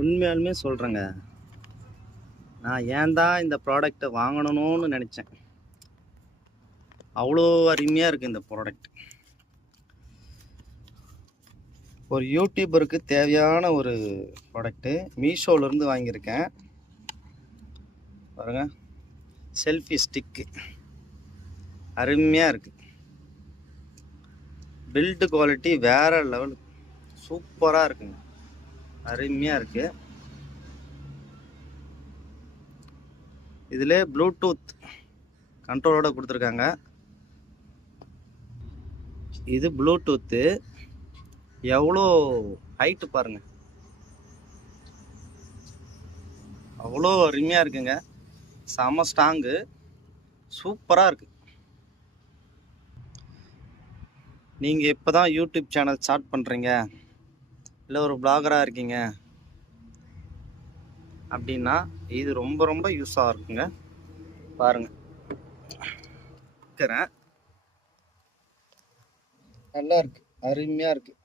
உண்மையாலுமே சொல்கிறேங்க. நான் ஏன் தான் இந்த ப்ராடக்டை வாங்கணும்னு நினச்சேன். அவ்வளோ அருமையாக இருக்குது இந்த ப்ராடக்ட். ஒரு யூடியூபருக்கு தேவையான ஒரு ப்ராடக்ட்டு. மீஷோலேருந்து வாங்கியிருக்கேன். பாருங்கள், செல்ஃபி ஸ்டிக்கு அருமையாக இருக்குது. பில்டு குவாலிட்டி வேறு லெவல், சூப்பராக இருக்குங்க, அருமையாக இருக்குது. இதில் ப்ளூடூத் கண்ட்ரோலோட கொடுத்துருக்காங்க. இது ப்ளூடூத்து எவ்வளோ ஹைட்டு பாருங்கள், அவ்வளோ அருமையாக இருக்குங்க. செம ஸ்ட்ராங்கு, சூப்பராக இருக்குது. நீங்கள் இப்போ தான் யூடியூப் சேனல் ஸ்டார்ட் பண்ணுறீங்க, இல்லை ஒரு பிளாகராக இருக்கீங்க அப்படின்னா இது ரொம்ப ரொம்ப யூஸாக இருக்குங்க. பாருங்கள், நல்லா இருக்குது, அருமையாக இருக்குது.